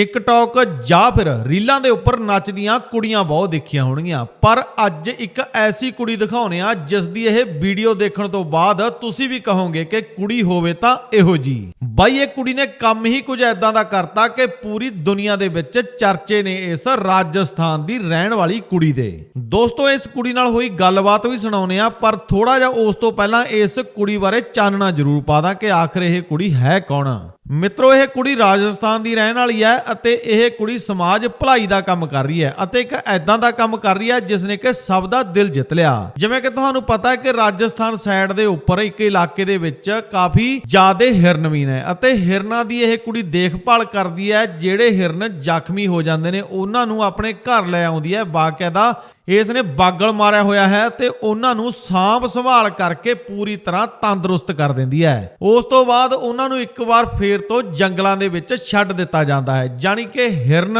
TikTok ਜਾਂ ਫਿਰ ਰੀਲਾਂ ਦੇ ਉੱਪਰ ਨੱਚਦੀਆਂ ਕੁੜੀਆਂ ਬਹੁਤ ਦੇਖੀਆਂ ਹੋਣਗੀਆਂ। ਪਰ ਅੱਜ ਇੱਕ ਐਸੀ ਕੁੜੀ ਦਿਖਾਉਨੇ ਆ, ਜਿਸ ਦੀ ਇਹ ਵੀਡੀਓ ਦੇਖਣ ਤੋਂ ਬਾਅਦ ਤੁਸੀਂ ਵੀ ਕਹੋਗੇ ਕਿ ਕੁੜੀ ਹੋਵੇ ਤਾਂ ਇਹੋ ਜੀ। ਬਾਈ, ਇਹ ਕੁੜੀ ਨੇ ਕੰਮ ਹੀ ਕੁਝ ਐਦਾਂ ਦਾ ਕਰਤਾ ਕਿ ਪੂਰੀ ਦੁਨੀਆ ਦੇ ਵਿੱਚ ਚਰਚੇ ਨੇ ਇਸ ਰਾਜਸਥਾਨ ਦੀ ਰਹਿਣ ਵਾਲੀ ਕੁੜੀ ਦੇ। ਦੋਸਤੋ, ਇਸ ਕੁੜੀ ਨਾਲ ਹੋਈ ਗੱਲਬਾਤ ਵੀ ਸੁਣਾਉਨੇ ਆ, ਪਰ ਥੋੜਾ ਜਿਹਾ ਉਸ ਤੋਂ ਪਹਿਲਾਂ ਇਸ ਕੁੜੀ ਬਾਰੇ ਚਾਨਣਾ ਜ਼ਰੂਰ ਪਾ ਦਾਂ ਕਿ ਆਖਰ ਇਹ ਕੁੜੀ ਹੈ ਕੌਣ? ਮਿੱਤਰੋ, ਇਹ ਕੁੜੀ ਰਾਜਸਥਾਨ ਦੀ ਰਹਿਣ ਵਾਲੀ ਹੈ ਅਤੇ ਇਹ ਕੁੜੀ ਸਮਾਜ ਭਲਾਈ ਦਾ ਕੰਮ ਕਰ ਰਹੀ ਹੈ ਅਤੇ ਇੱਕ ਐਦਾਂ ਦਾ ਕੰਮ ਕਰ ਰਹੀ ਹੈ ਜਿਸ ਨੇ ਕਿ ਸਭ ਦਾ ਦਿਲ ਜਿੱਤ ਲਿਆ। ਜਿਵੇਂ ਕਿ ਤੁਹਾਨੂੰ ਪਤਾ ਹੈ ਕਿ ਰਾਜਸਥਾਨ ਸਾਈਡ ਦੇ ਉੱਪਰ ਇੱਕ ਇਲਾਕੇ ਦੇ ਵਿੱਚ ਕਾਫੀ ਜ਼ਿਆਦੇ ਹਿਰਨ ਵੀ ਨੇ ਅਤੇ ਹਿਰਨਾਂ ਦੀ ਇਹ ਕੁੜੀ ਦੇਖਭਾਲ ਕਰਦੀ ਹੈ, ਜਿਹੜੇ ਹਿਰਨ ਜ਼ਖਮੀ ਹੋ ਜਾਂਦੇ ਨੇ, ਉਹਨਾਂ ਨੂੰ ਆਪਣੇ ਘਰ ਲੈ ਆਉਂਦੀ ਹੈ। ਬਾਕਾਇਦਾ ਇਸ ਨੇ ਬਾਗਲ ਮਾਰਿਆ ਹੋਇਆ ਹੈ ਤੇ ਉਹਨਾਂ ਨੂੰ ਸਾਂਭ ਸੰਭਾਲ ਕਰਕੇ ਪੂਰੀ ਤਰ੍ਹਾਂ ਤੰਦਰੁਸਤ ਕਰ ਦਿੰਦੀ ਹੈ। ਉਸ ਤੋਂ ਬਾਅਦ ਉਹਨਾਂ ਨੂੰ ਇੱਕ ਵਾਰ ਫੇਰ ਤੋਂ ਜੰਗਲਾਂ ਦੇ ਵਿੱਚ ਛੱਡ ਦਿੱਤਾ ਜਾਂਦਾ ਹੈ ਜਾਣੀ ਕਿ ਹਿਰਨ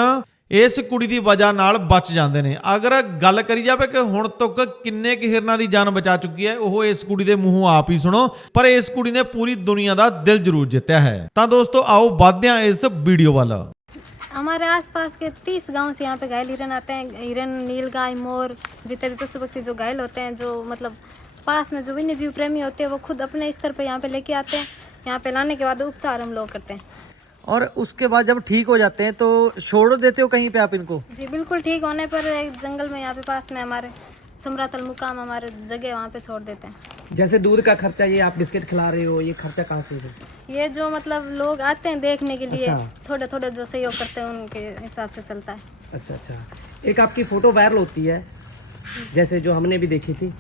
ਇਸ ਕੁੜੀ ਦੀ ਵਜ੍ਹਾ ਨਾਲ ਬਚ ਜਾਂਦੇ ਨੇ ਅਗਰ ਗੱਲ ਕਰੀ ਜਾਵੇ ਕਿ ਹੁਣ ਤੱਕ ਕਿੰਨੇ ਕੁ ਹਿਰਨਾਂ ਦੀ ਜਾਨ ਬਚਾ ਚੁੱਕੀ ਹੈ ਉਹ ਇਸ ਕੁੜੀ ਦੇ ਮੂੰਹੋਂ ਆਪ ਹੀ ਸੁਣੋ ਪਰ ਇਸ ਕੁੜੀ ਨੇ ਪੂਰੀ ਦੁਨੀਆ ਦਾ ਦਿਲ ਜ਼ਰੂਰ ਜਿੱਤਿਆ ਹੈ ਤਾਂ ਦੋਸਤੋ ਆਓ ਵੱਧਦੇ ਹਾਂ ਇਸ ਵੀਡੀਓ ਵੱਲ हमारे आसपास के तीस गांव से यहाँ पे घायल हिरन आते हैं हिरन नीलगाय मोर जितने भी पशु पक्षी जो घायल होते हैं जो मतलब पास में जो वन्य जीव प्रेमी होते हैं वो खुद अपने स्तर पर यहाँ पे लेके आते हैं यहाँ पे लाने के बाद उपचार हम लोग करते हैं। और उसके बाद जब ठीक हो जाते हैं तो छोड़ देते हो कहीं पे आप इनको? जी बिल्कुल ठीक होने पर एक जंगल में यहाँ पे पास में हमारे समरातल मुकाम हमारे जगह वहाँ पे छोड़ देते हैं। जैसे दूध का खर्चा ये आप बिस्किट खिला रहे हो ये खर्चा कहाँ से है ये जो मतलब लोग आते हैं देखने के लिए अच्छा। थोड़े थोड़े जो सहयोग करते हैं उनके हिसाब से चलता है। अच्छा अच्छा। एक आपकी फ़ोटो वायरल होती है जैसे जो हमने भी देखी थी।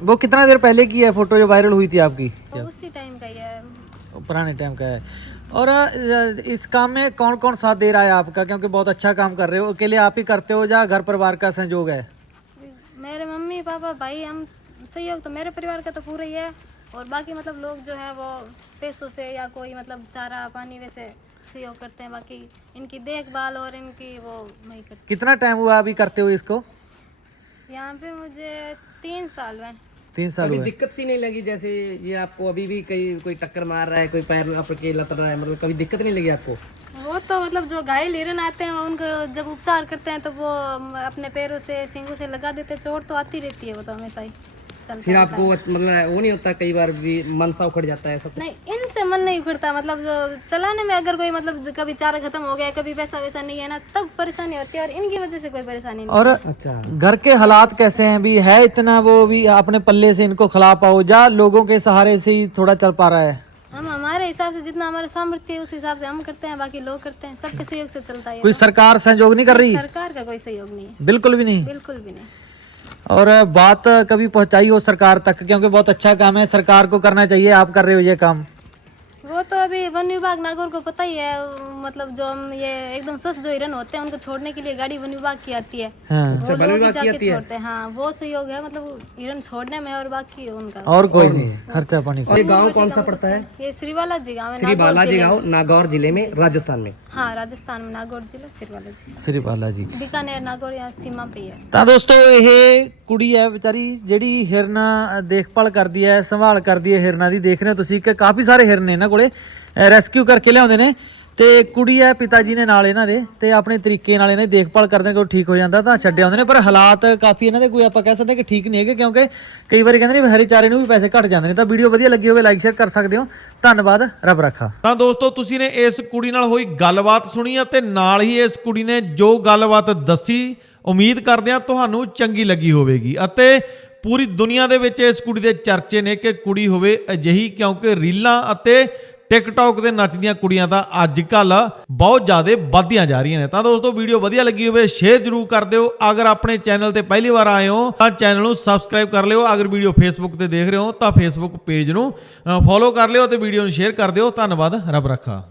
वो कितना देर पहले की है फ़ोटो जो वायरल हुई थी आपकी? तो उसी टाइम का ही है। पुराने टाइम का है। और इस काम में कौन कौन साथ दे रहा है आपका? क्योंकि बहुत अच्छा काम कर रहे हो। अकेले आप ही करते हो या घर परिवार का सहयोग है? मेरे मम्मी पापा भाई हम सहयोग तो मेरे परिवार का तो पूरा ही है। और बाकी मतलब लोग जो है वो पैसों से या कोई मतलब चारा पानी वैसे सहयोग करते हैं। बाकी इनकी देखभाल और इनकी वो मैं ही कितना टाइम हुआ अभी करते हुए इसको? यहाँ पे मुझे तीन साल हुए। तीन साल कभी दिक्कत सी नहीं लगी जैसे ये आपको अभी भी कहीं कोई टक्कर मार रहा है कोई पैर आपके लत रहा है मतलब कभी दिक्कत नहीं लगी आपको? वो तो मतलब जो गाय लेरन आते हैं उनको जब उपचार करते हैं तो वो अपने पैरों से सिंगों से लगा देते हैं चोट तो आती रहती है वो तो हमेशा ही फिर आपको मतलब वो नहीं होता कई बार भी मनसा उखड़ जाता है सब नहीं इनसे मन नहीं उखड़ता मतलब जो चलाने में अगर कोई मतलब कभी चारा खत्म हो गया कभी पैसा वैसा नहीं है ना तब परेशानी होती है और इनकी वजह से कोई परेशानी नहीं और अच्छा। घर के हालात कैसे हैं? भी है इतना वो भी अपने पल्ले से इनको खिला पाओ जा लोगों के सहारे से ही थोड़ा चल पा रहा है। हम हमारे हिसाब से जितना हमारा सामर्थ्य है उस हिसाब से हम करते हैं बाकी लोग करते हैं सबके सहयोग से चलता है कोई सरकार सहयोग नहीं कर रही? तो। सरकार का कोई सहयोग नहीं है। बिल्कुल भी नहीं। बिल्कुल भी नहीं। और बात कभी पहुंचाई हो सरकार तक? क्योंकि बहुत अच्छा काम है सरकार को करना चाहिए आप कर रहे हो ये काम। वो तो अभी वन विभाग नागौर को पता ही है मतलब जो हम ये एकदम स्वस्थ जो हिरन होते हैं उनको छोड़ने के लिए गाड़ी वन विभाग की आती है हाँ वो लोग ही जाके छोड़ते हैं हाँ वो सहयोग है मतलब हिरन छोड़ने में और बाकी उनका और कोई नहीं खर्चा पानी और ये गांव कौन सा पड़ता है ये श्रीवाला जी गाँव है श्री बालाजी गांव नागौर जिले में राजस्थान में हाँ राजस्थान में नागौर जिला श्रीवाला जी श्री बाला जी बीकानेर नागौर यहाँ सीमा पे ही है ਤਾਂ ਦੋਸਤੋ ਇਹ ਕੁੜੀ ਹੈ ਵਿਚਾਰੀ ਜਿਹੜੀ ਹਿਰਨ ਦੇਖਭਾਲ ਕਰਦੀ ਹੈ ਸੰਭਾਲ ਕਰਦੀ ਹੈ ਹਿਰਨਾਂ ਦੀ ਦੇਖ ਰਹੇ ਹੋ ਤੁਸੀਂ ਕਿ ਕਾਫੀ ਸਾਰੇ ਹਿਰਨ ਨੇ ਇਹਨਾਂ ਕੋਲੇ ਰੈਸਕਿਊ ਕਰਕੇ ਲਿਆਉਂਦੇ ਨੇ। ਤੇ ਕੁੜੀ ਹੈ ਪਿਤਾ ਜੀ ਨੇ ਨਾਲ ਇਹਨਾਂ ਦੇ ਤੇ ਆਪਣੇ ਤਰੀਕੇ ਨਾਲ ਇਹਨਾਂ ਦੀ ਦੇਖਭਾਲ ਕਰਦੇ ਨੇ ਕੋਈ ਠੀਕ ਹੋ ਜਾਂਦਾ ਤਾਂ ਛੱਡ ਆਉਂਦੇ ਨੇ ਪਰ ਹਾਲਾਤ ਕਾਫੀ ਇਹਨਾਂ ਦੇ ਕੋਈ ਆਪਾਂ ਕਹਿ ਸਕਦੇ ਕਿ ਠੀਕ ਨਹੀਂ ਹੈਗੇ ਕਿਉਂਕਿ ਕਈ ਵਾਰੀ ਕਹਿੰਦੇ ਨੇ ਹਰੇ ਚਾਰੇ ਨੂੰ ਵੀ ਪੈਸੇ ਘਟ ਜਾਂਦੇ ਨੇ। ਤਾਂ ਵੀਡੀਓ ਵਧੀਆ ਲੱਗੀ ਹੋਵੇ ਲਾਈਕ ਸ਼ੇਅਰ ਕਰ ਸਕਦੇ ਹੋ। ਧੰਨਵਾਦ, ਰੱਬ ਰੱਖਾ। ਤਾਂ ਦੋਸਤੋ, ਤੁਸੀਂ ਨੇ ਇਸ ਕੁੜੀ ਨਾਲ ਹੋਈ ਗੱਲਬਾਤ ਸੁਣੀ ਅਤੇ ਨਾਲ ਹੀ ਇਸ ਕੁੜੀ ਨੇ ਜੋ ਗੱਲਬਾਤ ਦੱਸੀ, ਉਮੀਦ ਕਰਦੇ ਹਾਂ ਤੁਹਾਨੂੰ ਚੰਗੀ ਲੱਗੀ ਹੋਵੇਗੀ। ਅਤੇ ਪੂਰੀ ਦੁਨੀਆ ਦੇ ਵਿੱਚ ਇਸ ਕੁੜੀ ਦੇ ਚਰਚੇ ਨੇ ਕਿ ਕੁੜੀ ਹੋਵੇ ਅਜਿਹੀ, ਕਿਉਂਕਿ ਰੀਲਾਂ ਅਤੇ ਟਿਕਟੌਕ ਤੇ ਨੱਚਦੀਆਂ ਕੁੜੀਆਂ ਤਾਂ ਅੱਜ ਕੱਲ ਬਹੁਤ ਜ਼ਿਆਦਾ ਵੱਧਦੀਆਂ ਜਾ ਰਹੀਆਂ ਨੇ। ਤਾਂ ਦੋਸਤੋ, ਵੀਡੀਓ ਵਧੀਆ ਲੱਗੀ ਹੋਵੇ, ਸ਼ੇਅਰ ਜ਼ਰੂਰ ਕਰ ਦਿਓ। ਅਗਰ ਆਪਣੇ ਚੈਨਲ ਤੇ ਪਹਿਲੀ ਵਾਰ ਆਏ ਹੋ, ਤਾਂ ਚੈਨਲ ਨੂੰ ਸਬਸਕ੍ਰਾਈਬ ਕਰ ਲਿਓ। ਅਗਰ ਵੀਡੀਓ ਫੇਸਬੁੱਕ ਤੇ ਦੇਖ ਰਹੇ ਹੋ, ਤਾਂ ਫੇਸਬੁੱਕ ਪੇਜ ਨੂੰ ਫੋਲੋ ਕਰ ਲਿਓ ਤੇ ਵੀਡੀਓ ਨੂੰ ਸ਼ੇਅਰ ਕਰ ਦਿਓ। ਧੰਨਵਾਦ, ਰੱਬ ਰੱਖਾ।